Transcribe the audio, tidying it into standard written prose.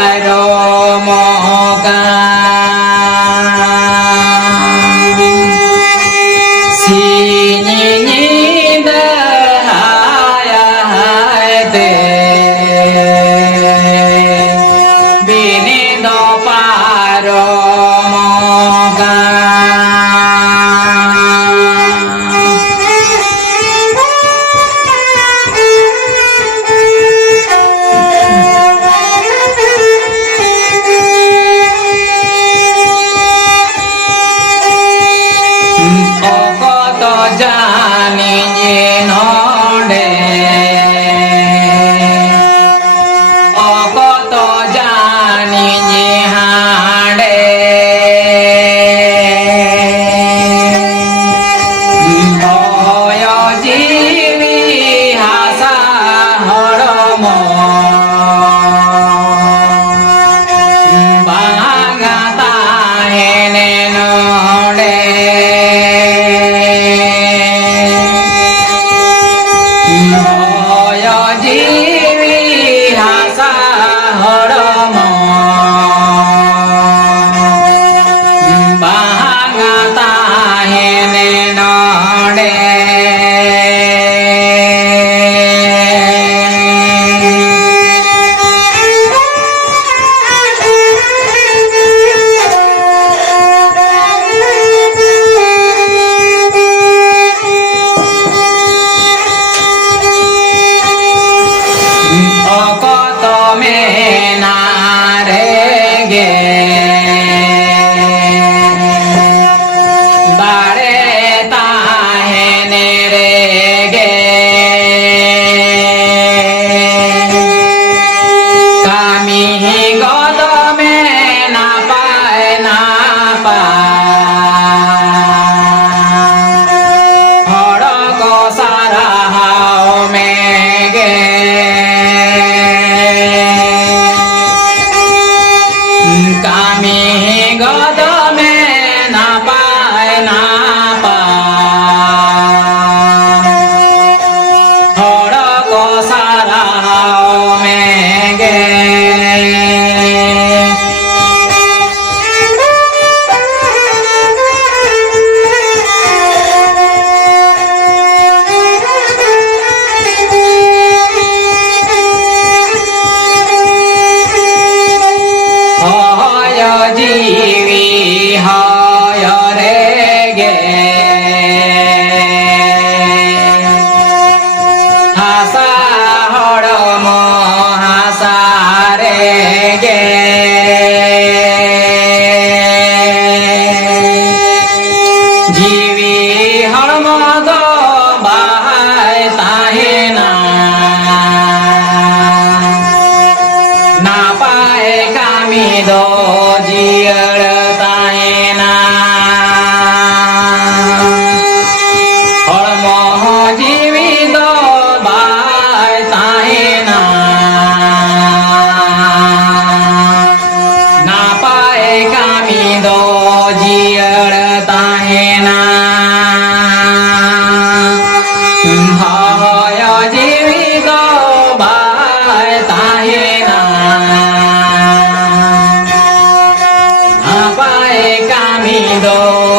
পারো মকা সিনি দহায়াতে বিনি দো পারো মকা জানি যে নড়ে অকত জানি যে হাড়ে ভয় জীবী হাসা হরম বাঙা তাহেনে নড়ে ভয় জীবী হাসা হরম বাঙা তাহেনে নড়ে অকত মেনা রে গে বারে তাহেনে রে গে কামি গদ মেনা পায় না পায় হড়ক সারা হাও মেগে কামি গদ মে না পায় না পায় হড়ক সারা মেগে হয় জীবী হয় রে গে হাসা হড়ম হাসা রে গে জীবী হড়ম দো বাহায় তাহে না পায় কামি দো জিয়র তাহে না হড়ম জীবী দো বাহায় তাহে না পায় কামি দো জিয়র তাহে না হয় জীবী দো বাহায় তাহে না পায় কামি দো